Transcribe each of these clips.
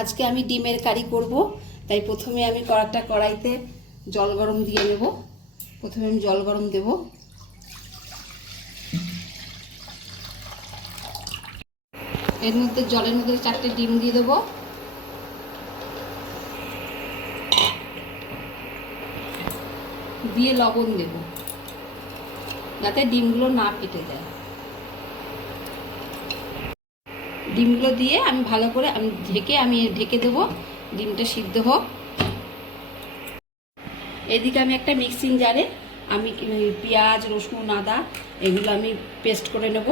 আজকে আমি ডিমের কারি করব, তাই প্রথমে আমি একটা কড়াইতে জল গরম দিয়ে নেব। প্রথমে আমি জল গরম দেব। এর মধ্যে জলের মধ্যে 4টে ডিম দিয়ে দেবো। দিয়ে লবণ দেব যাতে ডিমগুলো না ফেটে যায়। ডিমগুলো দিয়ে আমি ভালো করে ঢেকে দেবো, ডিমটা সিদ্ধ হোক। এদিকে আমি একটা মিক্সিং জারে আমি পেঁয়াজ, রসুন, আদা এগুলো আমি পেস্ট করে নেব।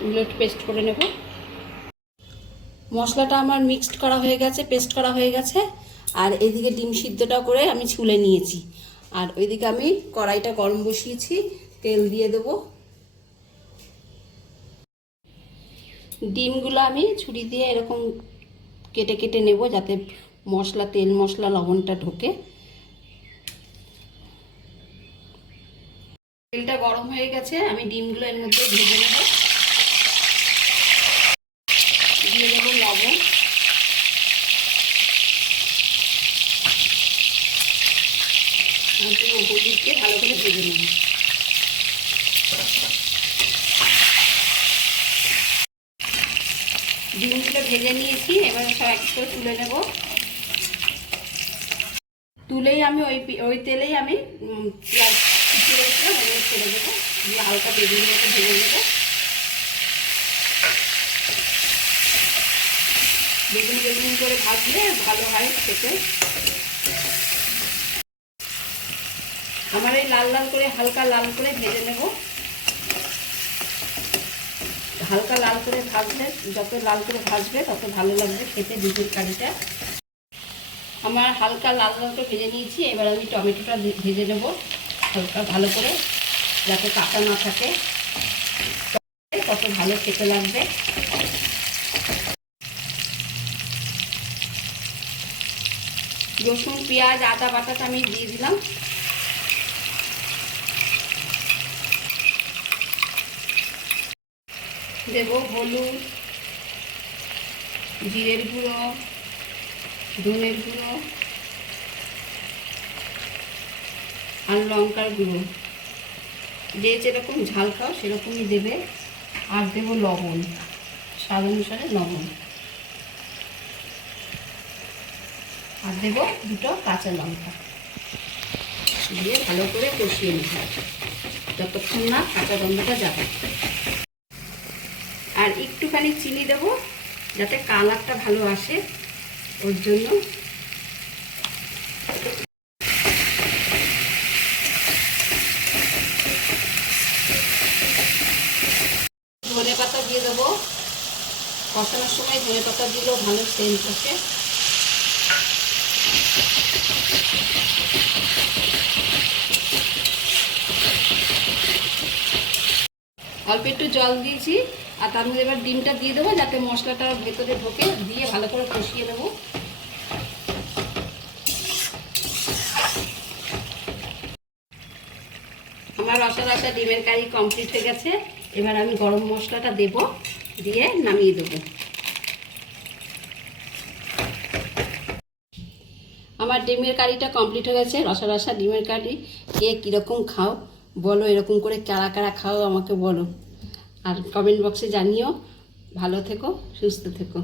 এগুলো একটু পেস্ট করে নেব। মশলাটা আমার মিক্সড করা হয়ে গেছে, পেস্ট করা হয়ে গেছে। আর এদিকে ডিম সিদ্ধটা করে আমি ছুলে নিয়েছি। আর ওইদিকে আমি কড়াইটা গরম বসিয়েছি, তেল দিয়ে দেব। ডিমগুলো আমি ছুরি দিয়ে এরকম কেটে কেটে নেব যাতে তেল মশলা লবণটা ঢোকে। তেলটা গরম হয়ে গেছে, আমি ডিমগুলো এর মধ্যে ভেজে নেব। দিয়ে দেবো লবণ, হলুদকে ভালো করে ভেজে নেব। ডিমগুলো ভেজে নিয়েছি, এবার সব এক করে তুলে নেব। তুলেই আমি ওই তেলেই আমি পেঁয়াজ কুচিয়ে রেখেছিলাম ওগুলো ছেড়ে দেবো, দিয়ে হালকা বেগুন মতো ভেজে নেবো। বেগুন করে ভাজলে ভালো হয় খেতে। আমার এই হালকা লাল করে ভেজে নেব। হালকা লাল করে ভাজলে, যত লাল করে ভাজবে তত ভালো লাগবে খেতে ডিমের কারিটা। আমার হালকা লাল করে ভেজে নিয়েছি, এবার আমি টমেটোটা ভেজে নেব হালকা ভালো করে, যাতে কাঁচা না থাকে, তত ভালো খেতে লাগবে। রসুন, পেঁয়াজ, আদা বাটাটা আমি দিয়ে দিলাম। দেব হলুদ, জিরের গুঁড়ো, ধনের গুঁড়ো আর লঙ্কার গুঁড়ো। যে যেরকম ঝাল খাও সেরকমই দেবে। আর দেব লবণ, স্বাদ অনুসারে লবণ। আর দেব 2টো কাঁচা লঙ্কা। দিয়ে ভালো করে কষিয়ে নিতে হবে যতক্ষণ না কাঁচা গন্ধটা যাবে। আর একটুখানি চিনি দেব যাতে কালারটা ভালো আসে, ওর জন্য। ধনে পাতা দিয়ে দেবো। কষানোর সময় ধনে পাতা দিলেও ভালো সেন্ট আসে। অল্প একটু জল দিয়েছি, আর তার মধ্যে এবার ডিমটা দিয়ে দেবো যাতে মশলাটা ভেতরে ঢোকে। দিয়ে ভালো করে কষিয়ে দেবো। আমার রসা ডিমের কারি কমপ্লিট হয়ে গেছে। এবার আমি গরম মশলাটা দেব, দিয়ে নামিয়ে দেবো। আমার ডিমের কারিটা কমপ্লিট হয়ে গেছে। রসা ডিমের কারি কে কীরকম খাও বলো, এরকম করে কারা কারা খাও আমাকে বলো। আর কমেন্ট বক্সে জানিও। ভালো থেকো, সুস্থ থেকো।